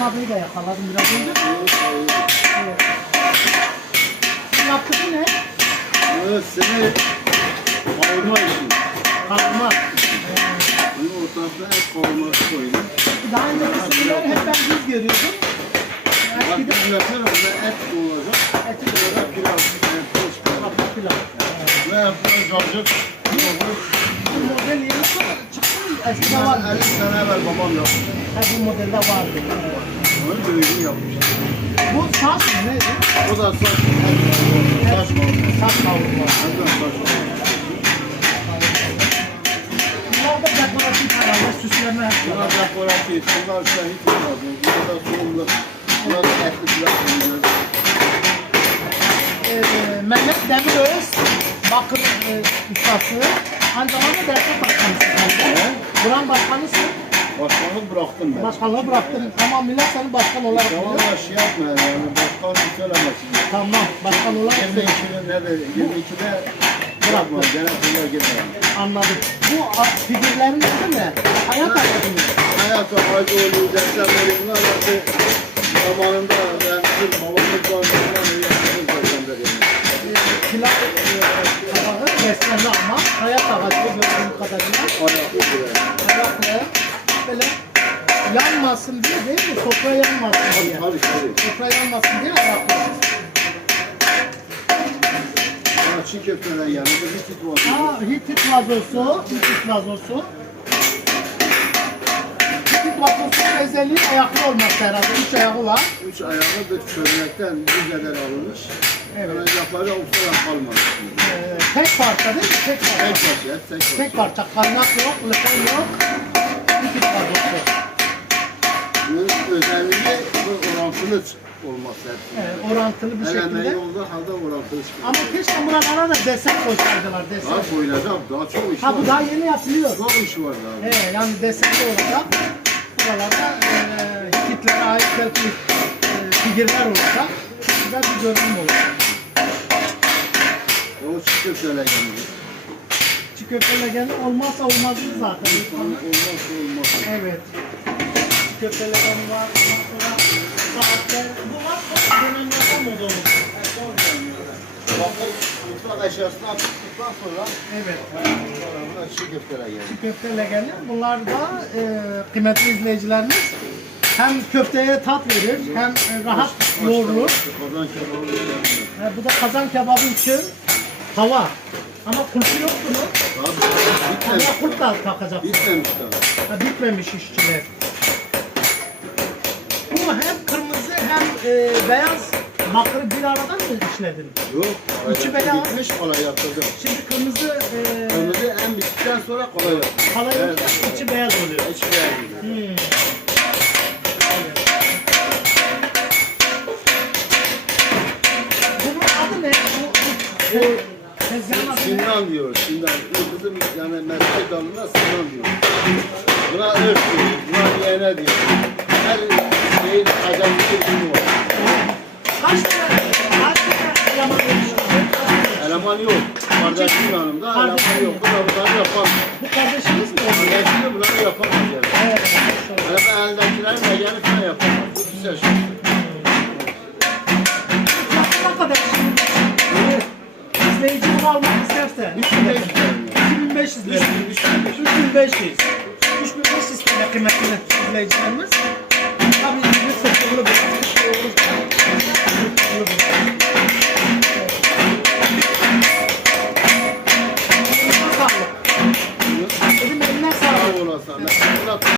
abiyi de yakaladım biraz önce. Evet. Yaptığı ne? Evet, seni kavurma işi. Kavurma. Bunun ortasına et kavurması koydum. Daha önce resimleri hep ben düz görüyordum. Bak bir yapar orada et olacak. eti Orada pilav, et, toz pilav. Ne yapıyor cacık? Bu model yeni? Eskiden Var. vardı. 50 sene evvel babam yapmış. Ha, bu modelde vardı. Evet. Onu büyüğünü yapmış. Bu saç mı neydi? O da saç, saç kavurması. Saç kavurma. Harbiden saç kavurması. Bunlar da dekoratif herhalde süsleme Bunlar yapıyorlar. dekoratif, bunlar şehit olmadı. Bunlar da soğumlu. Bunlar da etli pilav. Ee, Mehmet Demiröz, bakır e, ustası. Aynı zamanda devlet başkanısın. Buran başkanısın. Başkanlık bıraktım ben. Başkanlığı bıraktın ama millet seni başkan olarak biliyor. Valla şey yapma yani, başkan söylemesin. Tamam, başkan olarak 22'de ne de, 22'de bırakma, gene bunlar gider. anladım. Bu a- figürlerin adı ne? Hayat mı? Hayat Hacıoğlu, Dersem bunlar artık zamanında ama hayat ağacı gördüğüm kadarıyla. Ayaklı böyle yanmasın diye değil mi? Sofra yanmasın diye. Tabii tabii. Sofra yanmasın diye ayaklı. Çiğ köfteler yanında bir tit var. Aa, Hitit vazosu, Hitit vazosu. Vazosunun özelliği ayaklı olması herhalde. Üç ayağı var. Üç ayağı bir çömlekten düzeden alınmış. Evet. Evet. Yapları olsadan kalmadı. Ee, tek parça değil mi? Tek Tek parça. parça, et tek parça. Tek parça. Kaynak yok, lüfen yok. Hitit vazosu. Bunun özelliği bu orantılı olması. Ee, orantılı bir Her şekilde. emeği olduğu halde orantılı çıkıyor. Ama keşke buralara da desen koysaydılar desen. Daha koyulacak, daha çok iş Ha bu var. daha yeni yapılıyor. Çok iş var daha. He, yani desenli olacak. Buralarda e, Hitlere ait belki e, figürler olacak. Güzel bir görünüm olacak. O çiğ köfteler yanıyor. Çiğ köfteyle geldi olmazsa olmazdı zaten. Olmaz olmaz. Evet. Çiğ köfteyle geldi var. Ondan sonra saatler. Bunlar son dönemlerden moda olmuş. Bakın mutfak eşyasını attıktan sonra Evet. buna çiğ köfteler yanıyor. Çiğ köfteyle geldi. Bunlar da e, kıymetli izleyicilerimiz hem köfteye tat verir hem e, rahat kebabı yanıyor. Ha, bu da kazan kebabı için tava. Ama kulpu yok bunun. Ama kulp da takacaksın. Bitmemiş daha. Ha, bitmemiş işçiler. Bu hem kırmızı hem e, beyaz bakırı bir aradan mı işledin? Yok. İçi kolay beyaz. Bitmiş kolay yaptırdım. Şimdi kırmızı e, Kırmızı en bittikten sonra kolay yaptırdım. kalayınca Evet. içi beyaz oluyor. Hiç beğenmedim. Hmm. Bunun adı ne? Bu, bu, bu tezgahın adı ne? Sindan diyor, Sindan. Bu bizim yani meslek dalına Sindan diyor. Buna örf diyor, buna yeğene diyor. Her şeyin acayip bir günü var. Kaç tane, kaç tane eleman yok. Kardeşim yanımda, eleman yok. Bu da bunları yapamaz. Bu kardeşiniz mi? Kardeşim de bunları yapamaz yani. Evet, maşallah. Hele ben elindekilerin de gelip ben yapamaz. Bu güzel şey. Ne kadar şimdi? İzleyici bunu almak isterse 3500 lira. 2500 lira. 3500. 3500. 3500 TL kıymetli izleyicilerimiz.